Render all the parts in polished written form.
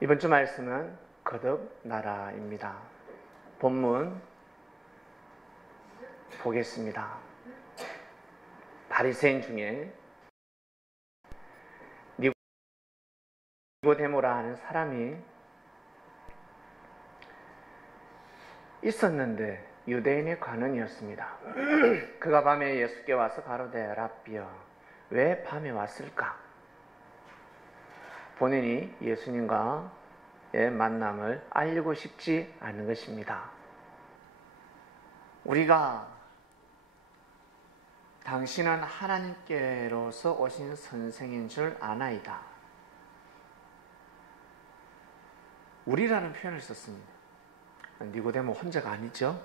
이번 주 말씀은 거듭나라입니다. 본문 보겠습니다. 바리새인 중에 니고데모라 하는 사람이 있었는데 유대인의 관원이었습니다. 그가 밤에 예수께 와서 가로되 랍비여 왜 밤에 왔을까? 본인이 예수님과의 만남을 알리고 싶지 않은 것입니다. 우리가 당신은 하나님께로서 오신 선생인 줄 아나이다. 우리라는 표현을 썼습니다. 니고데모 혼자가 아니죠.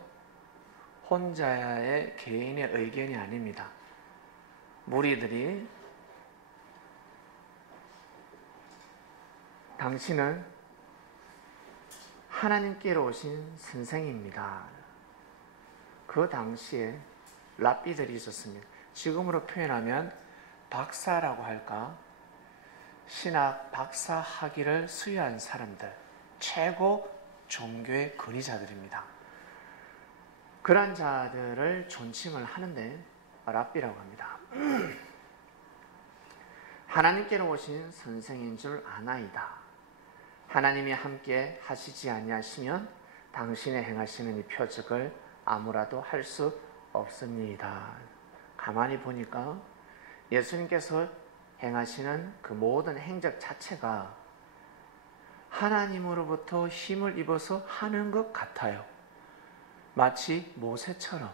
혼자의 개인의 의견이 아닙니다. 무리들이 당신은 하나님께로 오신 선생입니다. 그 당시에 랍비들이 있었습니다. 지금으로 표현하면 박사라고 할까? 신학 박사 학위를 수여한 사람들, 최고 종교의 권위자들입니다. 그런 자들을 존칭을 하는데 랍비라고 합니다. 하나님께로 오신 선생인 줄 아나이다. 하나님이 함께 하시지 아니하시면 당신의 행하시는 이 표적을 아무라도 할 수 없습니다. 가만히 보니까 예수님께서 행하시는 그 모든 행적 자체가 하나님으로부터 힘을 입어서 하는 것 같아요. 마치 모세처럼.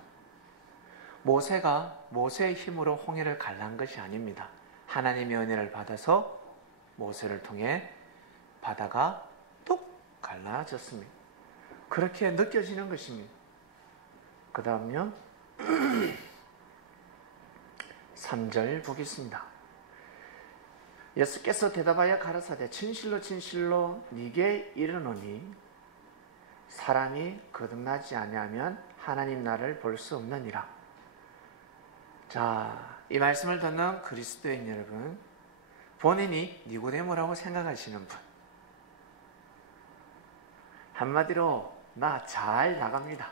모세가 모세의 힘으로 홍해를 갈란 것이 아닙니다. 하나님의 은혜를 받아서 모세를 통해 바다가 뚝 갈라졌습니다. 그렇게 느껴지는 것입니다. 그 다음요 3절 보겠습니다. 예수께서 대답하여 가라사대 진실로 진실로 네게 이르노니 사람이 거듭나지 아니하면 하나님 나라를 볼 수 없느니라. 자, 이 말씀을 듣는 그리스도인 여러분, 본인이 니고데모라고 생각하시는 분, 한마디로 나 잘 나갑니다.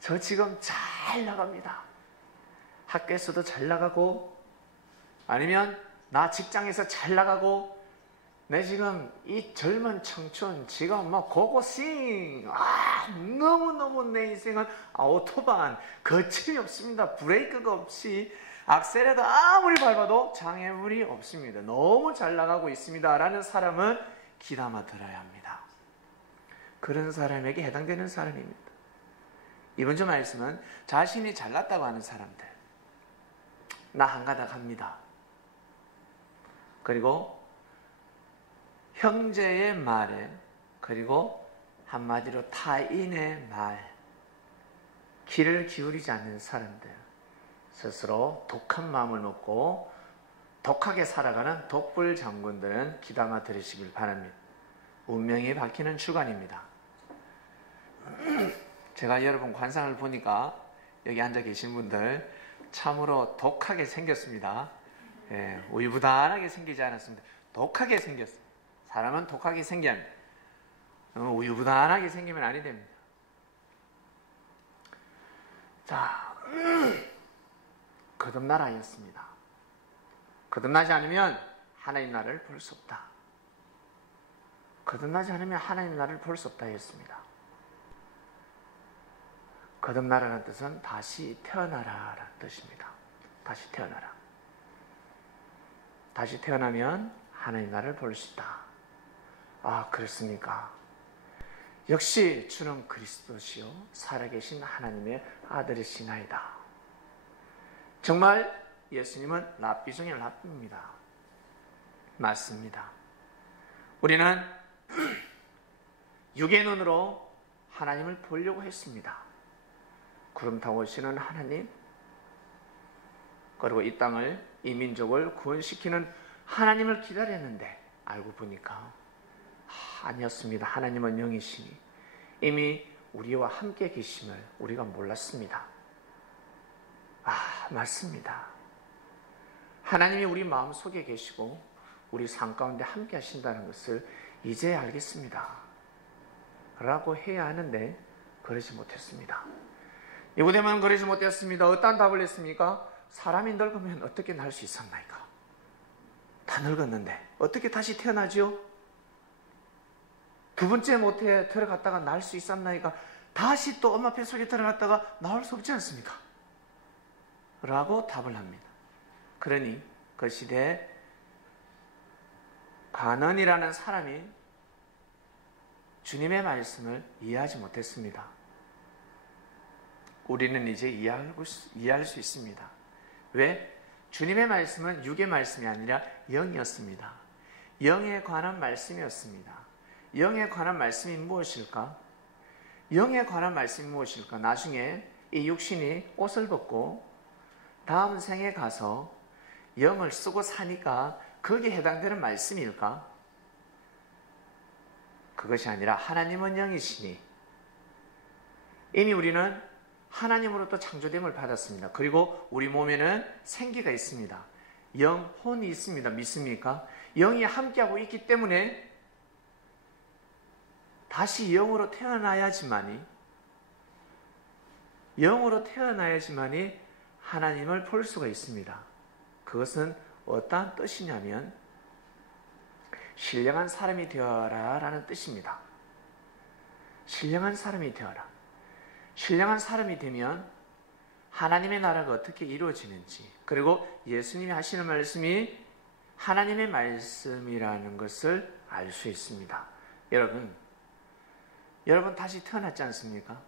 저 지금 잘 나갑니다. 학교에서도 잘 나가고, 아니면 나 직장에서 잘 나가고, 내 지금 이 젊은 청춘 지금 막 고고싱, 너무너무 내 인생은 오토반 거침이 없습니다. 브레이크가 없이 악셀에도 아무리 밟아도 장애물이 없습니다. 너무 잘 나가고 있습니다 라는 사람은 귀담아 들어야 합니다. 그런 사람에게 해당되는 사람입니다. 이번 주 말씀은 자신이 잘났다고 하는 사람들, 나 한가닥 합니다. 그리고 형제의 말에, 그리고 한마디로 타인의 말, 귀를 기울이지 않는 사람들, 스스로 독한 마음을 먹고 독하게 살아가는 독불 장군들은 귀담아 들으시길 바랍니다. 운명이 바뀌는 주간입니다. 제가 여러분 관상을 보니까 여기 앉아 계신 분들 참으로 독하게 생겼습니다. 우유부단하게 생기지 않았습니다. 독하게 생겼습니다. 사람은 독하게 생겨야 합니다. 우유부단하게 생기면 아니 됩니다. 자, 거듭나라였습니다. 거듭나지 않으면 하나님 나라를 볼 수 없다. 거듭나지 않으면 하나님 나라를 볼 수 없다 했습니다. 거듭나라는 뜻은 다시 태어나라라는 뜻입니다. 다시 태어나라. 다시 태어나면 하나님 나라를 볼 수 있다. 아, 그렇습니까? 역시 주는 그리스도시요 살아계신 하나님의 아들이시나이다. 정말 예수님은 랍비 중에 랍비입니다. 맞습니다. 우리는 육의 눈으로 하나님을 보려고 했습니다. 구름 타고 오시는 하나님, 그리고 이 땅을, 이 민족을 구원시키는 하나님을 기다렸는데 알고 보니까 아니었습니다. 하나님은 영이시니 이미 우리와 함께 계심을 우리가 몰랐습니다. 맞습니다. 하나님이 우리 마음속에 계시고 우리 삶 가운데 함께 하신다는 것을 이제 알겠습니다. 라고 해야 하는데 그러지 못했습니다. 니고데모는 그러지 못했습니다. 어떤 답을 했습니까? 사람이 늙으면 어떻게 날 수 있었나이까? 다 늙었는데 어떻게 다시 태어나죠? 두 번째 모태에 들어갔다가 날 수 있었나이까? 다시 또 엄마 뱃속에 들어갔다가 나올 수 없지 않습니까? 라고 답을 합니다. 그러니 그 시대에 관원이라는 사람이 주님의 말씀을 이해하지 못했습니다. 우리는 이제 이해할 수 있습니다. 왜? 주님의 말씀은 육의 말씀이 아니라 영이었습니다. 영에 관한 말씀이었습니다. 영에 관한 말씀이 무엇일까? 영에 관한 말씀이 무엇일까? 나중에 이 육신이 옷을 벗고 다음 생에 가서 영을 쓰고 사니까 거기에 해당되는 말씀일까? 그것이 아니라 하나님은 영이시니 이미 우리는 하나님으로부터 창조됨을 받았습니다. 그리고 우리 몸에는 생기가 있습니다. 영혼이 있습니다. 믿습니까? 영이 함께하고 있기 때문에 다시 영으로 태어나야지만이 하나님을 볼 수가 있습니다. 그것은 어떠한 뜻이냐면 신령한 사람이 되어라 라는 뜻입니다. 신령한 사람이 되어라. 신령한 사람이 되면 하나님의 나라가 어떻게 이루어지는지, 그리고 예수님이 하시는 말씀이 하나님의 말씀이라는 것을 알 수 있습니다. 여러분 다시 태어났지 않습니까?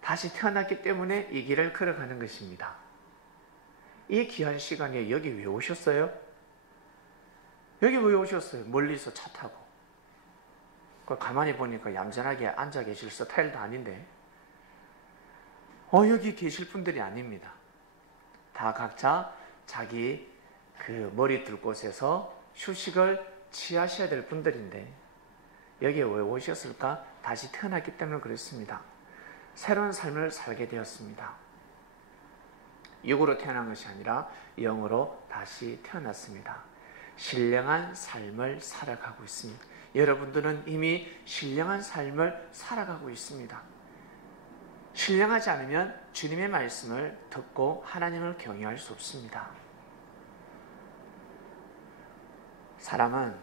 다시 태어났기 때문에 이 길을 걸어가는 것입니다. 이 귀한 시간에 여기 왜 오셨어요? 여기 왜 오셨어요? 멀리서 차 타고. 가만히 보니까 얌전하게 앉아 계실 스타일도 아닌데 여기 계실 분들이 아닙니다. 다 각자 자기 그 머리 들 곳에서 휴식을 취하셔야 될 분들인데 여기에 왜 오셨을까? 다시 태어났기 때문에 그렇습니다. 새로운 삶을 살게 되었습니다. 육으로 태어난 것이 아니라 영으로 다시 태어났습니다. 신령한 삶을 살아가고 있습니다. 여러분들은 이미 신령한 삶을 살아가고 있습니다. 신령하지 않으면 주님의 말씀을 듣고 하나님을 경외할 수 없습니다. 사람은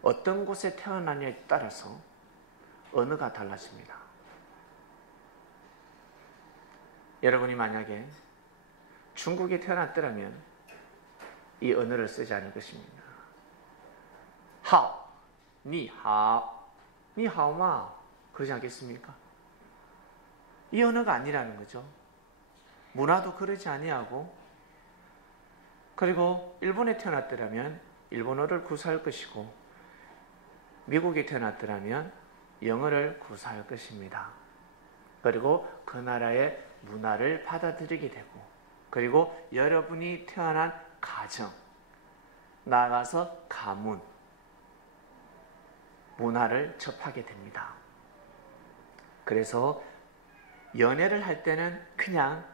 어떤 곳에 태어나냐에 따라서 언어가 달라집니다. 여러분이 만약에 중국에 태어났더라면 이 언어를 쓰지 않을 것입니다. 하오, 니하오, 니하오마 그러지 않겠습니까? 이 언어가 아니라는 거죠. 문화도 그러지 아니하고, 그리고 일본에 태어났더라면 일본어를 구사할 것이고 미국에 태어났더라면 영어를 구사할 것입니다. 그리고 그 나라의 문화를 받아들이게 되고, 그리고 여러분이 태어난 가정, 나아가서 가문, 문화를 접하게 됩니다. 그래서 연애를 할 때는 그냥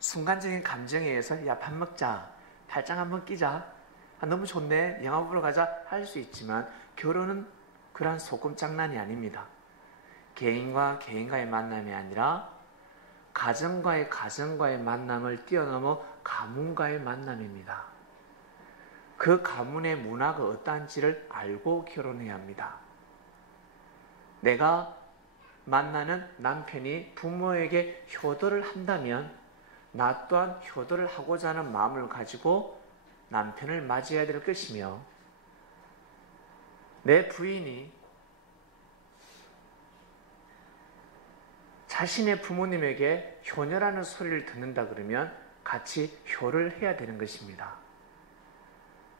순간적인 감정에 의해서 야 밥 먹자, 팔짱 한번 끼자, 너무 좋네, 영화 보러 가자 할 수 있지만 결혼은 그러한 소금 장난이 아닙니다. 개인과 개인과의 만남이 아니라 가정과의 만남을 뛰어넘어 가문과의 만남입니다. 그 가문의 문화가 어떠한지를 알고 결혼해야 합니다. 내가 만나는 남편이 부모에게 효도를 한다면 나 또한 효도를 하고자 하는 마음을 가지고 남편을 맞이해야 될 것이며, 내 부인이 자신의 부모님에게 효녀라는 소리를 듣는다 그러면 같이 효를 해야 되는 것입니다.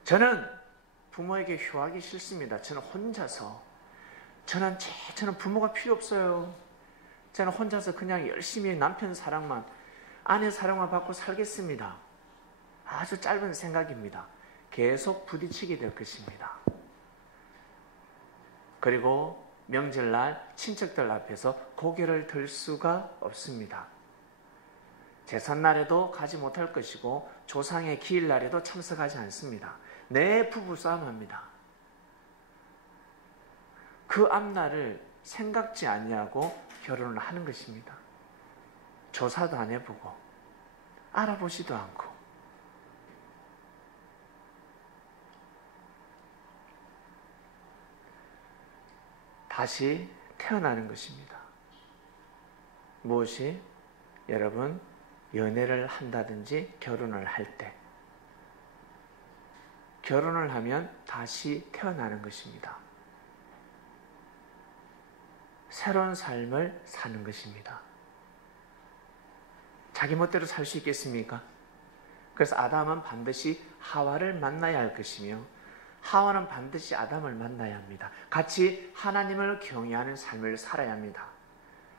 저는 부모에게 효하기 싫습니다. 저는 혼자서, 저는 부모가 필요 없어요. 저는 혼자서 그냥 열심히 남편 사랑만, 아내 사랑만 받고 살겠습니다. 아주 짧은 생각입니다. 계속 부딪히게 될 것입니다. 그리고 명절날 친척들 앞에서 고개를 들 수가 없습니다. 제삿날에도 가지 못할 것이고 조상의 기일날에도 참석하지 않습니다. 내 부부싸움 합니다. 그 앞날을 생각지 아니하고 결혼을 하는 것입니다. 조사도 안 해보고 알아보지도 않고. 다시 태어나는 것입니다. 무엇이? 여러분, 연애를 한다든지 결혼을 할 때, 결혼을 하면 다시 태어나는 것입니다. 새로운 삶을 사는 것입니다. 자기 멋대로 살 수 있겠습니까? 그래서 아담은 반드시 하와를 만나야 할 것이며 하와는 반드시 아담을 만나야 합니다. 같이 하나님을 경외하는 삶을 살아야 합니다.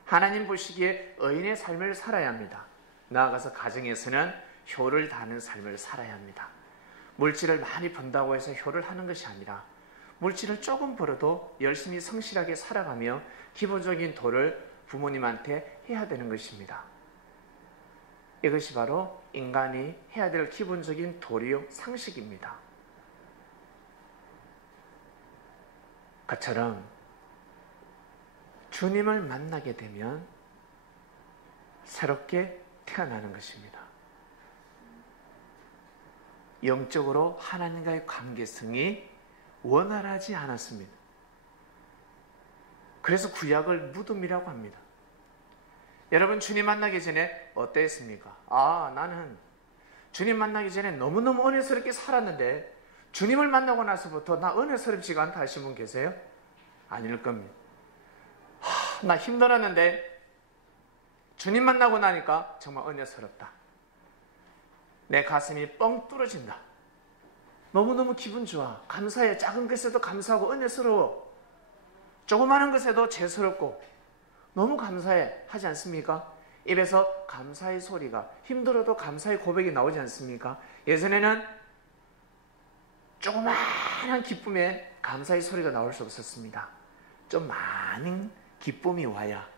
하나님 보시기에 의인의 삶을 살아야 합니다. 나아가서 가정에서는 효를 다하는 삶을 살아야 합니다. 물질을 많이 번다고 해서 효를 하는 것이 아니라 물질을 조금 벌어도 열심히 성실하게 살아가며 기본적인 도를 부모님한테 해야 되는 것입니다. 이것이 바로 인간이 해야 될 기본적인 도리요 상식입니다. 그처럼 주님을 만나게 되면 새롭게 태어나는 것입니다. 영적으로 하나님과의 관계성이 원활하지 않았습니다. 그래서 구약을 무덤이라고 합니다. 여러분, 주님 만나기 전에 어땠습니까? 나는 주님 만나기 전에 너무너무 은혜스럽게 살았는데 주님을 만나고 나서부터 나 은혜스럽지가 않다 하시는 분 계세요? 아닐 겁니다. 나 힘들었는데 주님 만나고 나니까 정말 은혜스럽다. 내 가슴이 뻥 뚫어진다. 너무너무 기분 좋아. 감사해. 작은 것에도 감사하고 은혜스러워. 조그마한 것에도 죄스럽고 너무 감사해 하지 않습니까? 입에서 감사의 소리가, 힘들어도 감사의 고백이 나오지 않습니까? 예전에는 조그마한 기쁨에 감사의 소리가 나올 수 없었습니다. 좀 많은 기쁨이 와야,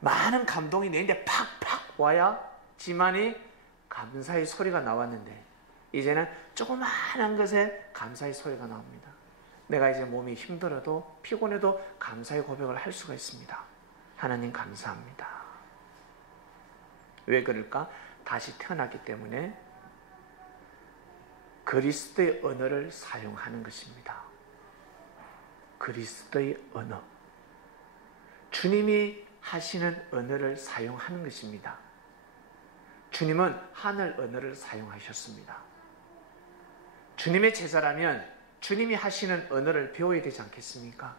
많은 감동이 내 입에 팍팍 와야 지만이 감사의 소리가 나왔는데 이제는 조그마한 것에 감사의 소리가 나옵니다. 내가 이제 몸이 힘들어도 피곤해도 감사의 고백을 할 수가 있습니다. 하나님 감사합니다. 왜 그럴까? 다시 태어났기 때문에 그리스도의 언어를 사용하는 것입니다. 그리스도의 언어. 주님이 하시는 언어를 사용하는 것입니다. 주님은 하늘 언어를 사용하셨습니다. 주님의 제자라면 주님이 하시는 언어를 배워야 되지 않겠습니까?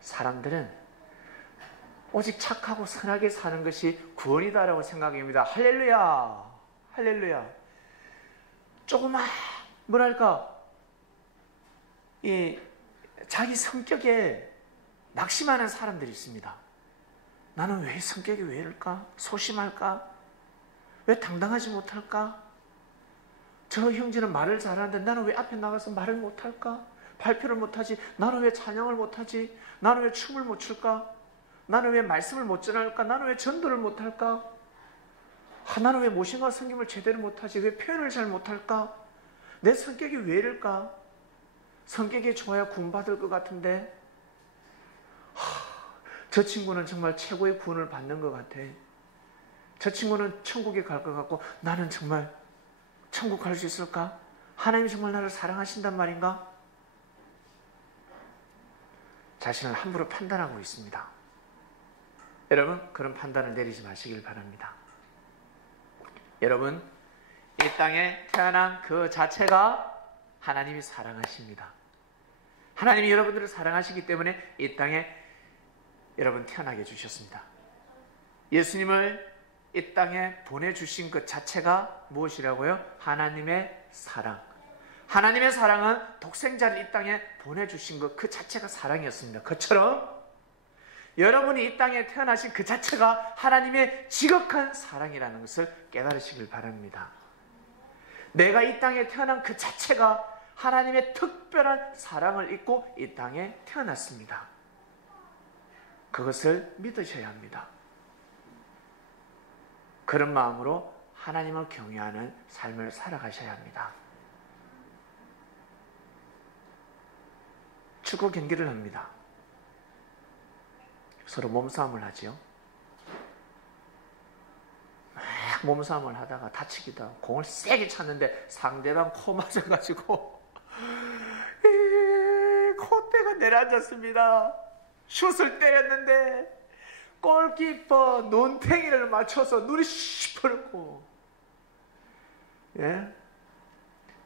사람들은 오직 착하고 선하게 사는 것이 구원이다라고 생각합니다. 할렐루야! 할렐루야! 조그만, 자기 성격에 낙심하는 사람들이 있습니다. 나는 왜 성격이 왜 이럴까? 소심할까? 왜 당당하지 못할까? 저 형제는 말을 잘하는데 나는 왜 앞에 나가서 말을 못할까? 발표를 못하지? 나는 왜 찬양을 못하지? 나는 왜 춤을 못 출까? 나는 왜 말씀을 못 전할까? 나는 왜 전도를 못할까? 나는 왜 모신과 섬김을 제대로 못하지? 왜 표현을 잘 못할까? 내 성격이 왜 이럴까? 성격이 좋아야 구원받을 것 같은데 저 친구는 정말 최고의 구원을 받는 것 같아. 저 친구는 천국에 갈 것 같고 나는 정말 천국 갈 수 있을까? 하나님이 정말 나를 사랑하신단 말인가? 자신을 함부로 판단하고 있습니다. 여러분, 그런 판단을 내리지 마시길 바랍니다. 여러분, 이 땅에 태어난 그 자체가 하나님이 사랑하십니다. 하나님이 여러분들을 사랑하시기 때문에 이 땅에 여러분 태어나게 해주셨습니다. 예수님을 이 땅에 보내주신 것 자체가 무엇이라고요? 하나님의 사랑. 하나님의 사랑은 독생자를 이 땅에 보내주신 것 그 자체가 사랑이었습니다. 그처럼 여러분이 이 땅에 태어나신 그 자체가 하나님의 지극한 사랑이라는 것을 깨달으시길 바랍니다. 내가 이 땅에 태어난 그 자체가 하나님의 특별한 사랑을 입고 이 땅에 태어났습니다. 그것을 믿으셔야 합니다. 그런 마음으로 하나님을 경외하는 삶을 살아가셔야 합니다. 축구 경기를 합니다. 서로 몸싸움을 하지요. 막 몸싸움을 하다가 다치기도 하고 공을 세게 찼는데 상대방 코 맞아가지고 콧대가 내려앉았습니다. 슛을 때렸는데 골키퍼 눈탱이를 맞춰서 눈이 시퍼렇고, 예?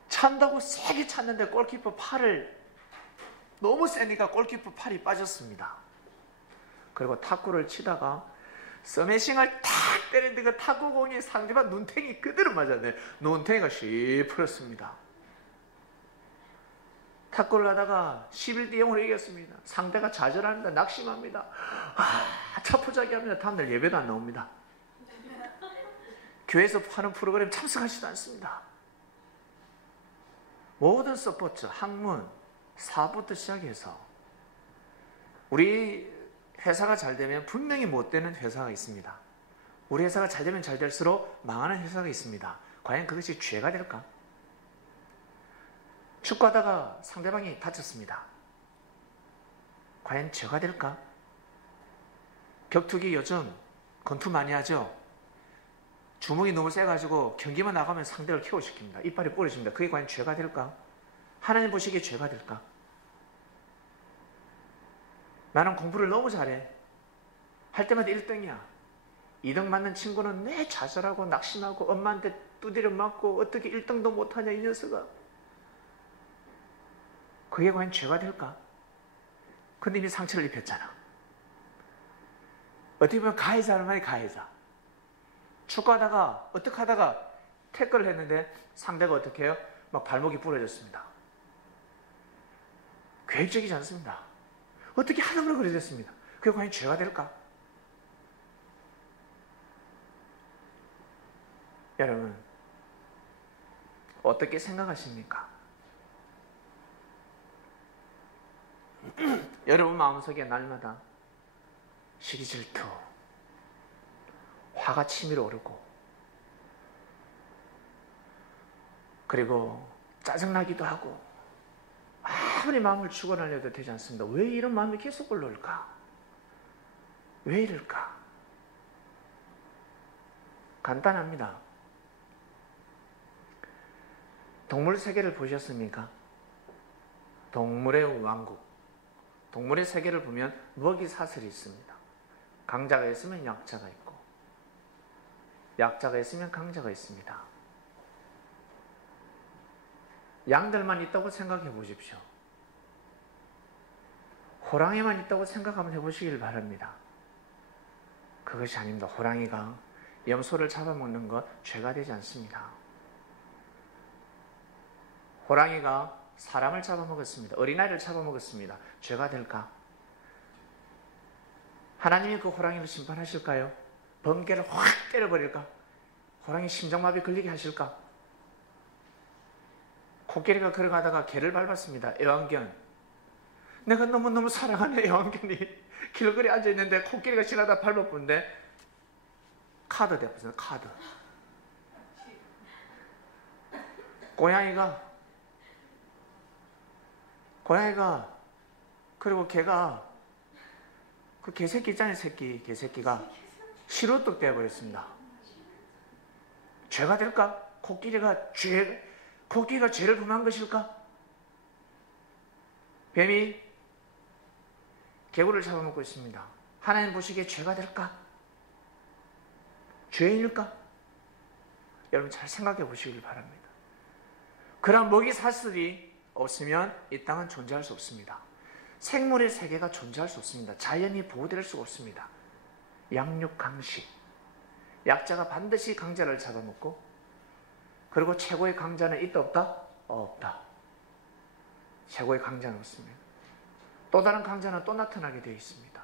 찬다고 세게 찼는데 골키퍼 팔을 너무 세니까 골키퍼 팔이 빠졌습니다. 그리고 탁구를 치다가 서매싱을 탁 때리는데 그 탁구공이 상대방 눈탱이 그대로 맞았네. 눈탱이가 시퍼렇습니다. 탁구를 하다가 11대 0으로 이겼습니다. 상대가 좌절합니다. 낙심합니다. 차포자기합니다. 다음날 예배도 안 나옵니다. 교회에서 하는 프로그램 참석하지도 않습니다. 모든 스포츠, 학문, 사업부터 시작해서 우리 회사가 잘 되면 분명히 못 되는 회사가 있습니다. 우리 회사가 잘 되면 잘 될수록 망하는 회사가 있습니다. 과연 그것이 죄가 될까? 축구하다가 상대방이 다쳤습니다. 과연 죄가 될까? 격투기 요즘 권투 많이 하죠? 주먹이 너무 세가지고 경기만 나가면 상대를 KO시킵니다. 이빨이 부러집니다. 그게 과연 죄가 될까? 하나님 보시기에 죄가 될까? 나는 공부를 너무 잘해. 할 때마다 1등이야. 2등 맞는 친구는 내 좌절하고 낙심하고 엄마한테 두드려 맞고 어떻게 1등도 못하냐 이 녀석아. 그게 과연 죄가 될까? 근데 이미 상처를 입혔잖아. 어떻게 보면 가해자는 말이 가해자. 축구하다가 어떻게 하다가 태클을 했는데 상대가 어떻게 해요? 막 발목이 부러졌습니다. 계획적이지 않습니다. 어떻게 하다보면 그래 됐습니다. 그게 과연 죄가 될까? 여러분 어떻게 생각하십니까? 여러분 마음속에 날마다 시기 질투, 화가 치밀어 오르고 그리고 짜증나기도 하고 아무리 마음을 죽어날려도 되지 않습니다. 왜 이런 마음이 계속 올라올까? 왜 이럴까? 간단합니다. 동물 세계를 보셨습니까? 동물의 왕국. 동물의 세계를 보면 먹이 사슬이 있습니다. 강자가 있으면 약자가 있고 약자가 있으면 강자가 있습니다. 양들만 있다고 생각해 보십시오. 호랑이만 있다고 생각하면 해보시길 바랍니다. 그것이 아닙니다. 호랑이가 염소를 잡아먹는 것 죄가 되지 않습니다. 호랑이가 사람을 잡아먹었습니다. 어린아이를 잡아먹었습니다. 죄가 될까? 하나님이 그 호랑이를 심판하실까요? 번개를 확 때려버릴까? 호랑이 심장마비 걸리게 하실까? 코끼리가 걸어가다가 개를 밟았습니다. 애완견. 내가 너무너무 사랑하는 애완견이 길거리에 앉아있는데 코끼리가 지나다 밟아보는데 카드 대표입니다. 카드. 고양이가 그리고 개가 그 개새끼 있잖아요. 개새끼가 시루떡 되어버렸습니다. 죄가 될까? 코끼리가 죄를 범한 것일까? 뱀이 개구리를 잡아먹고 있습니다. 하나님 보시기에 죄가 될까? 죄인일까? 여러분 잘 생각해 보시길 바랍니다. 그런 먹이 사슬이 없으면 이 땅은 존재할 수 없습니다. 생물의 세계가 존재할 수 없습니다. 자연이 보호될 수가 없습니다. 양육강식. 약자가 반드시 강자를 잡아먹고 그리고 최고의 강자는 있다 없다? 없다. 최고의 강자는 없습니다. 또 다른 강자는 또 나타나게 되어 있습니다.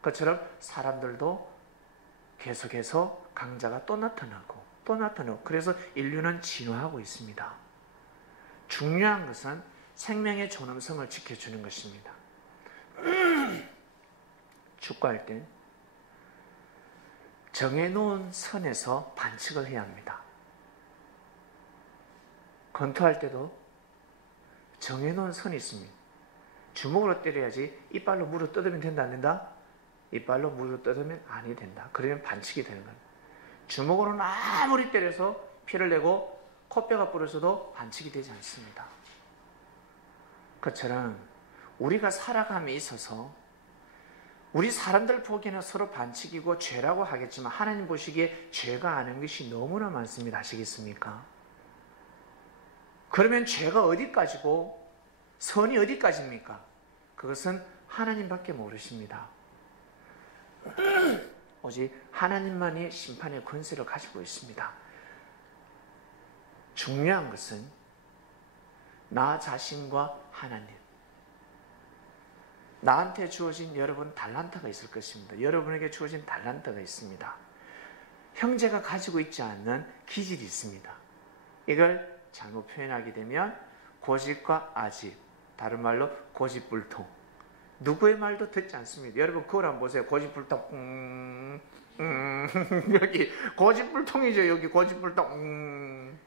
그처럼 사람들도 계속해서 강자가 또 나타나고 그래서 인류는 진화하고 있습니다. 중요한 것은 생명의 존엄성을 지켜주는 것입니다. 축구할 때 정해놓은 선에서 반칙을 해야 합니다. 권투할 때도 정해놓은 선이 있습니다. 주먹으로 때려야지 이빨로 물을 뜯으면 된다 안 된다? 이빨로 물을 뜯으면 아니 된다. 그러면 반칙이 되는 겁니다. 주먹으로는 아무리 때려서 피를 내고 코뼈가 부러져도 반칙이 되지 않습니다. 그처럼 우리가 살아감에 있어서 우리 사람들 보기에는 서로 반칙이고 죄라고 하겠지만 하나님 보시기에 죄가 아닌 것이 너무나 많습니다. 아시겠습니까? 그러면 죄가 어디까지고 선이 어디까지입니까? 그것은 하나님밖에 모르십니다. 오직 하나님만이 심판의 권세를 가지고 있습니다. 중요한 것은 나 자신과 하나님. 나한테 주어진 여러분 달란트가 있을 것입니다. 여러분에게 주어진 달란트가 있습니다. 형제가 가지고 있지 않는 기질이 있습니다. 이걸 잘못 표현하게 되면 고집과 아집, 다른 말로 고집불통. 누구의 말도 듣지 않습니다. 여러분 그걸 한번 보세요. 고집불통. 여기 고집불통이죠. 여기 고집불통.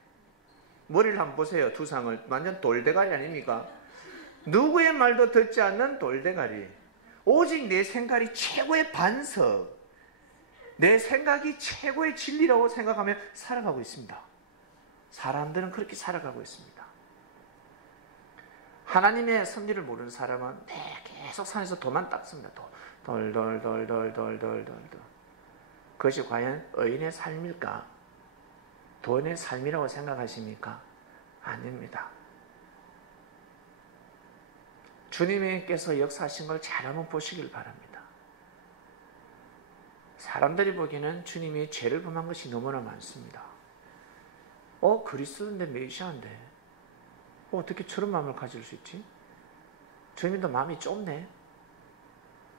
머리를 한번 보세요. 두상을. 완전 돌대가리 아닙니까? 누구의 말도 듣지 않는 돌대가리. 오직 내 생각이 최고의 반석, 내 생각이 최고의 진리라고 생각하며 살아가고 있습니다. 사람들은 그렇게 살아가고 있습니다. 하나님의 섭리를 모르는 사람은 계속 산에서 돌만 닦습니다. 돌. 그것이 과연 의인의 삶일까? 돈의 삶이라고 생각하십니까? 아닙니다. 주님께서 역사하신 걸 잘 한번 보시길 바랍니다. 사람들이 보기에는 주님이 죄를 범한 것이 너무나 많습니다. 그리스도인데 메시아인데 어떻게 저런 마음을 가질 수 있지? 주님도 마음이 좁네.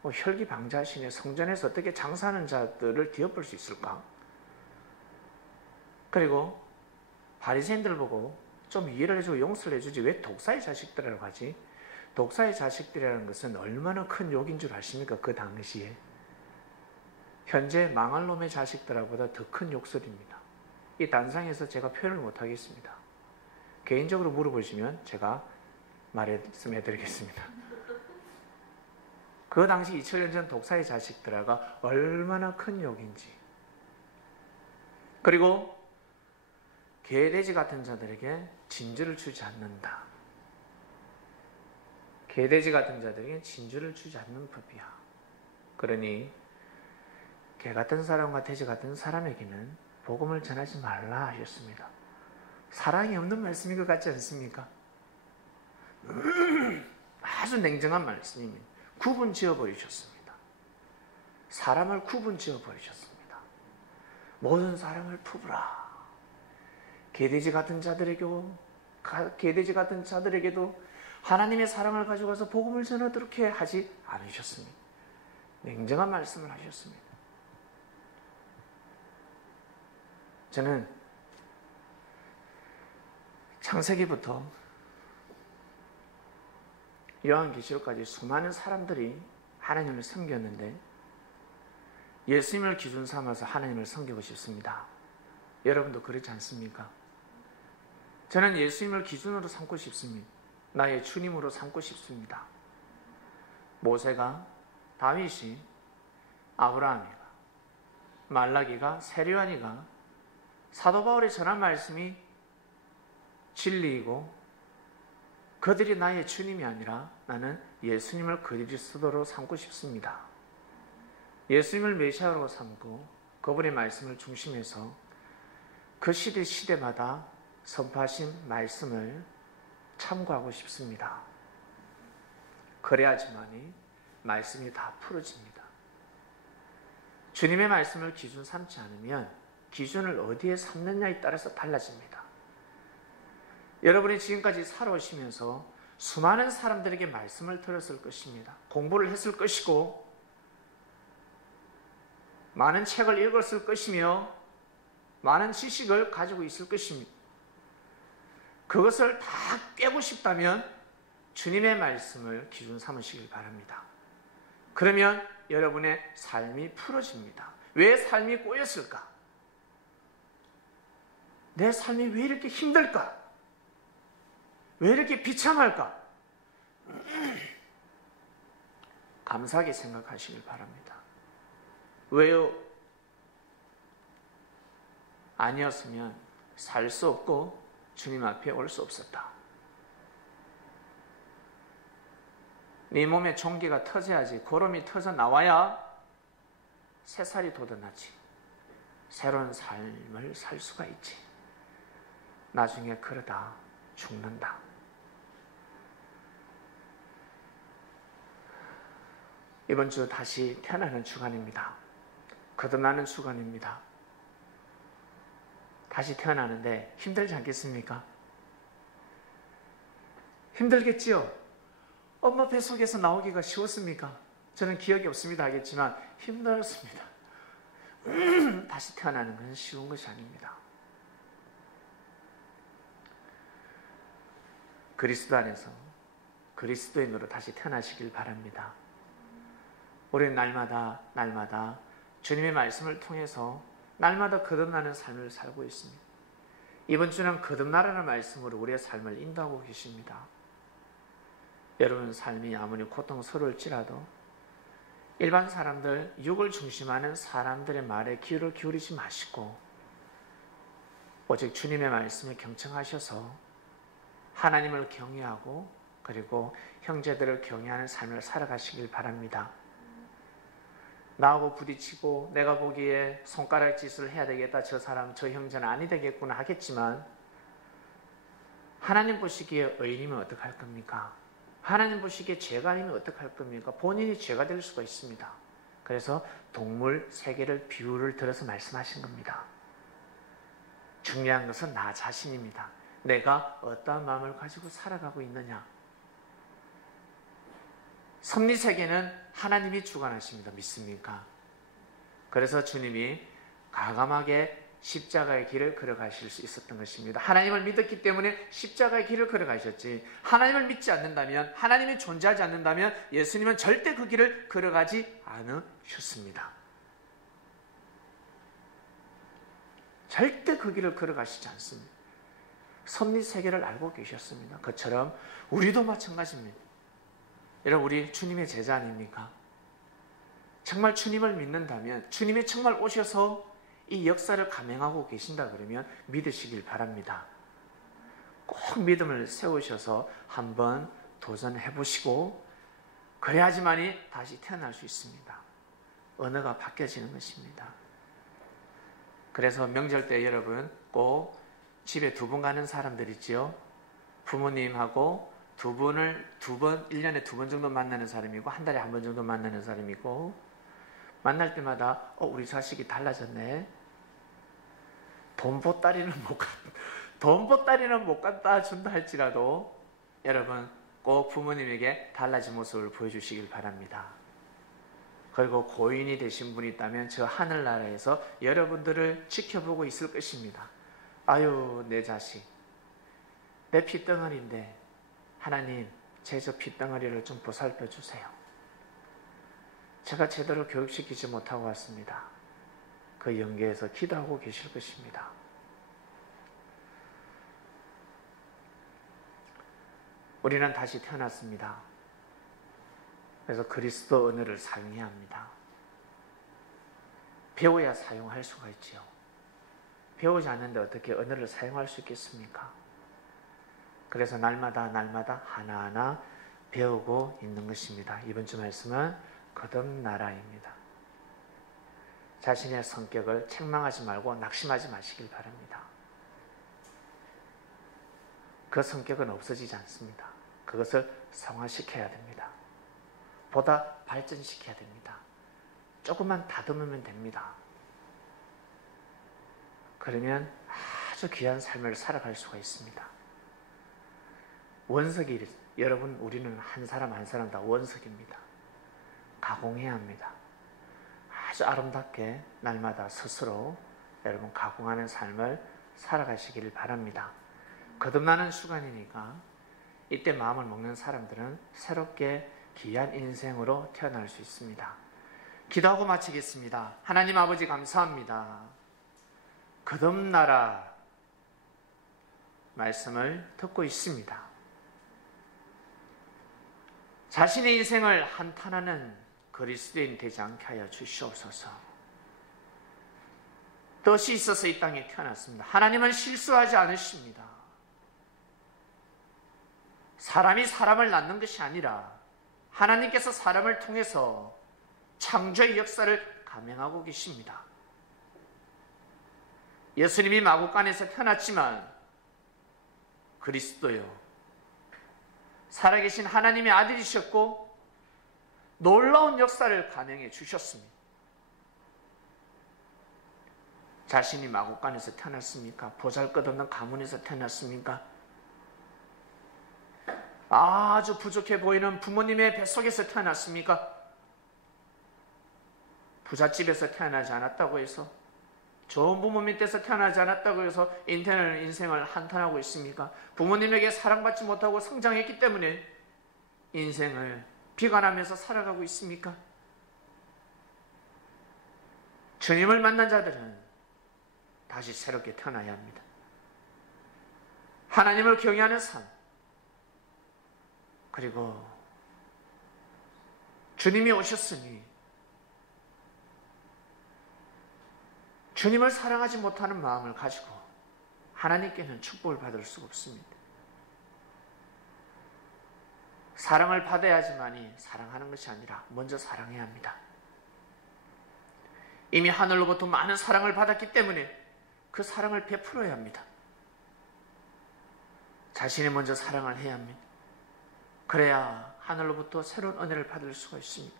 혈기방자하시네. 성전에서 어떻게 장사하는 자들을 뒤엎을 수 있을까? 그리고 바리새인들을 보고 좀 이해를 해주고 용서를 해주지 왜 독사의 자식들이라고 하지? 독사의 자식들이라는 것은 얼마나 큰 욕인 줄 아십니까? 그 당시에. 현재 망할 놈의 자식들보다 더 큰 욕설입니다. 이 단상에서 제가 표현을 못하겠습니다. 개인적으로 물어보시면 제가 말씀해 드리겠습니다. 그 당시 2000년 전 독사의 자식들아가 얼마나 큰 욕인지. 그리고 개돼지 같은 자들에게 진주를 주지 않는다. 개돼지 같은 자들에게 진주를 주지 않는 법이야. 그러니 개 같은 사람과 돼지 같은 사람에게는 복음을 전하지 말라 하셨습니다. 사랑이 없는 말씀인 것 같지 않습니까? 아주 냉정한 말씀입니다. 구분 지어버리셨습니다. 사람을 구분 지어버리셨습니다. 모든 사람을 품으라. 개돼지 같은 자들에게도 하나님의 사랑을 가지고 와서 복음을 전하도록 하지 않으셨습니다. 냉정한 말씀을 하셨습니다. 저는 창세기부터 요한계시록까지 수많은 사람들이 하나님을 섬겼는데 예수님을 기준 삼아서 하나님을 섬기고 싶습니다. 여러분도 그렇지 않습니까? 저는 예수님을 기준으로 삼고 싶습니다. 나의 주님으로 삼고 싶습니다. 모세가, 다윗이, 아브라함이가, 말라기가, 세례요한이가 사도 바울이 전한 말씀이 진리이고 그들이 나의 주님이 아니라 나는 예수님을 그리스도로 삼고 싶습니다. 예수님을 메시아로 삼고 그분의 말씀을 중심해서 그 시대마다 선포하신 말씀을 참고하고 싶습니다. 그래야지만이 말씀이 다 풀어집니다. 주님의 말씀을 기준 삼지 않으면 기준을 어디에 삼느냐에 따라서 달라집니다. 여러분이 지금까지 살아오시면서 수많은 사람들에게 말씀을 들었을 것입니다. 공부를 했을 것이고 많은 책을 읽었을 것이며 많은 지식을 가지고 있을 것입니다. 그것을 다 깨고 싶다면 주님의 말씀을 기준 삼으시길 바랍니다. 그러면 여러분의 삶이 풀어집니다. 왜 삶이 꼬였을까? 내 삶이 왜 이렇게 힘들까? 왜 이렇게 비참할까? 감사하게 생각하시길 바랍니다. 왜요? 아니었으면 살 수 없고 주님 앞에 올 수 없었다. 네 몸에 종기가 터져야지, 고름이 터져 나와야 새살이 돋아나지, 새로운 삶을 살 수가 있지. 나중에 그러다 죽는다. 이번 주 다시 태어나는 주간입니다. 거듭나는 주간입니다. 다시 태어나는데 힘들지 않겠습니까? 힘들겠지요? 엄마 뱃속에서 나오기가 쉬웠습니까? 저는 기억이 없습니다 하겠지만 힘들었습니다. 다시 태어나는 것은 쉬운 것이 아닙니다. 그리스도 안에서 그리스도인으로 다시 태어나시길 바랍니다. 우리는 날마다 주님의 말씀을 통해서 날마다 거듭나는 삶을 살고 있습니다. 이번 주는 거듭나라는 말씀으로 우리의 삶을 인도하고 계십니다. 여러분 삶이 아무리 고통스러울지라도 일반 사람들, 육을 중심하는 사람들의 말에 귀를 기울이지 마시고 오직 주님의 말씀에 경청하셔서 하나님을 경외하고 그리고 형제들을 경외하는 삶을 살아가시길 바랍니다. 나하고 부딪히고 내가 보기에 손가락 짓을 해야 되겠다, 저 사람 저 형제는 아니 되겠구나 하겠지만 하나님 보시기에 의인이면 어떡할 겁니까? 하나님 보시기에 죄가 아니면 어떡할 겁니까? 본인이 죄가 될 수가 있습니다. 그래서 동물 세계를 비유를 들어서 말씀하신 겁니다. 중요한 것은 나 자신입니다. 내가 어떠한 마음을 가지고 살아가고 있느냐. 섭리세계는 하나님이 주관하십니다. 믿습니까? 그래서 주님이 과감하게 십자가의 길을 걸어가실 수 있었던 것입니다. 하나님을 믿었기 때문에 십자가의 길을 걸어가셨지, 하나님을 믿지 않는다면, 하나님이 존재하지 않는다면 예수님은 절대 그 길을 걸어가지 않으셨습니다. 절대 그 길을 걸어가시지 않습니다. 섭리세계를 알고 계셨습니다. 그처럼 우리도 마찬가지입니다. 여러분, 우리 주님의 제자 아닙니까? 정말 주님을 믿는다면, 주님이 정말 오셔서 이 역사를 감행하고 계신다 그러면 믿으시길 바랍니다. 꼭 믿음을 세우셔서 한번 도전해 보시고 그래야지만이 다시 태어날 수 있습니다. 언어가 바뀌어지는 것입니다. 그래서 명절 때 여러분 꼭 집에 2번 가는 사람들 있지요. 부모님하고 1년에 2번 정도 만나는 사람이고 한 달에 1번 정도 만나는 사람이고, 만날 때마다 우리 자식이 달라졌네. 돈 보따리는 못 갖다 준다 할지라도 여러분 꼭 부모님에게 달라진 모습을 보여주시길 바랍니다. 그리고 고인이 되신 분이 있다면 저 하늘나라에서 여러분들을 지켜보고 있을 것입니다. 아유, 내 자식, 내 핏덩어리인데 하나님, 제 저 핏덩어리를 좀 보살펴 주세요. 제가 제대로 교육시키지 못하고 왔습니다. 그 연계에서 기도하고 계실 것입니다. 우리는 다시 태어났습니다. 그래서 그리스도 언어를 사용해야 합니다. 배워야 사용할 수가 있지요. 배우지 않는데 어떻게 언어를 사용할 수 있겠습니까? 그래서 날마다 하나하나 배우고 있는 것입니다. 이번 주 말씀은 거듭나라입니다. 자신의 성격을 책망하지 말고 낙심하지 마시길 바랍니다. 그 성격은 없어지지 않습니다. 그것을 성화시켜야 됩니다. 보다 발전시켜야 됩니다. 조금만 다듬으면 됩니다. 그러면 아주 귀한 삶을 살아갈 수가 있습니다. 원석이, 여러분, 우리는 한 사람 한 사람 다 원석입니다. 가공해야 합니다. 아주 아름답게 날마다 스스로 여러분 가공하는 삶을 살아가시기를 바랍니다. 거듭나는 시간이니까 이때 마음을 먹는 사람들은 새롭게 귀한 인생으로 태어날 수 있습니다. 기도하고 마치겠습니다. 하나님 아버지 감사합니다. 거듭나라 말씀을 듣고 있습니다. 자신의 인생을 한탄하는 그리스도인 되지 않게 하여 주시옵소서. 뜻이 있어서 이 땅에 태어났습니다. 하나님은 실수하지 않으십니다. 사람이 사람을 낳는 것이 아니라 하나님께서 사람을 통해서 창조의 역사를 감행하고 계십니다. 예수님이 마구간에서 태어났지만 그리스도요, 살아계신 하나님의 아들이셨고 놀라운 역사를 감행해 주셨습니다. 자신이 마구간에서 태어났습니까? 보잘것없는 가문에서 태어났습니까? 아주 부족해 보이는 부모님의 뱃속에서 태어났습니까? 부잣집에서 태어나지 않았다고 해서, 좋은 부모 밑에서 태어나지 않았다고 해서 인생을 한탄하고 있습니까? 부모님에게 사랑받지 못하고 성장했기 때문에 인생을 비관하면서 살아가고 있습니까? 주님을 만난 자들은 다시 새롭게 태어나야 합니다. 하나님을 경외하는 삶, 그리고 주님이 오셨으니 주님을 사랑하지 못하는 마음을 가지고 하나님께는 축복을 받을 수가 없습니다. 사랑을 받아야지만이 사랑하는 것이 아니라 먼저 사랑해야 합니다. 이미 하늘로부터 많은 사랑을 받았기 때문에 그 사랑을 베풀어야 합니다. 자신이 먼저 사랑을 해야 합니다. 그래야 하늘로부터 새로운 은혜를 받을 수가 있습니다.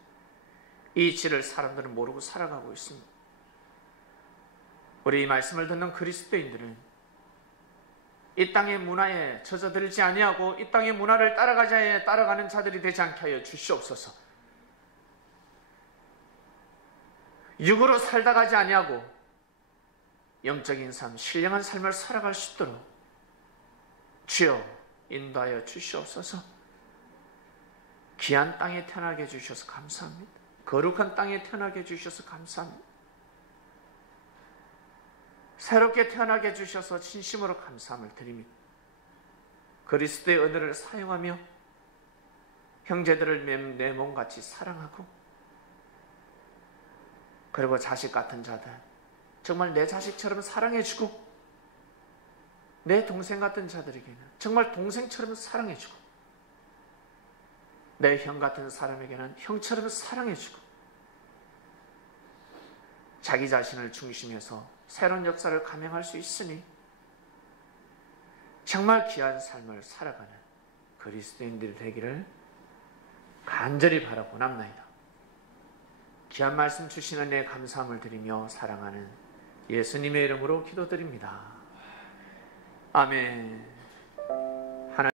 이 이치를 사람들은 모르고 살아가고 있습니다. 우리 이 말씀을 듣는 그리스도인들은 이 땅의 문화에 젖어들지 아니하고 이 땅의 문화를 따라가는 자들이 되지 않게 하여 주시옵소서. 육으로 살다 가지 아니하고 영적인 삶, 신령한 삶을 살아갈 수 있도록 주여 인도하여 주시옵소서. 귀한 땅에 태어나게 해주셔서 감사합니다. 거룩한 땅에 태어나게 해주셔서 감사합니다. 새롭게 태어나게 해주셔서 진심으로 감사함을 드립니다. 그리스도의 은혜를 사용하며 형제들을 내 몸같이 사랑하고, 그리고 자식 같은 자들 정말 내 자식처럼 사랑해주고, 내 동생 같은 자들에게는 정말 동생처럼 사랑해주고, 내 형 같은 사람에게는 형처럼 사랑해주고, 자기 자신을 중심해서 새로운 역사를 감행할 수 있으니 정말 귀한 삶을 살아가는 그리스도인들이 되기를 간절히 바라보나이다. 귀한 말씀 주시는 은혜에 감사함을 드리며 사랑하는 예수님의 이름으로 기도드립니다. 아멘.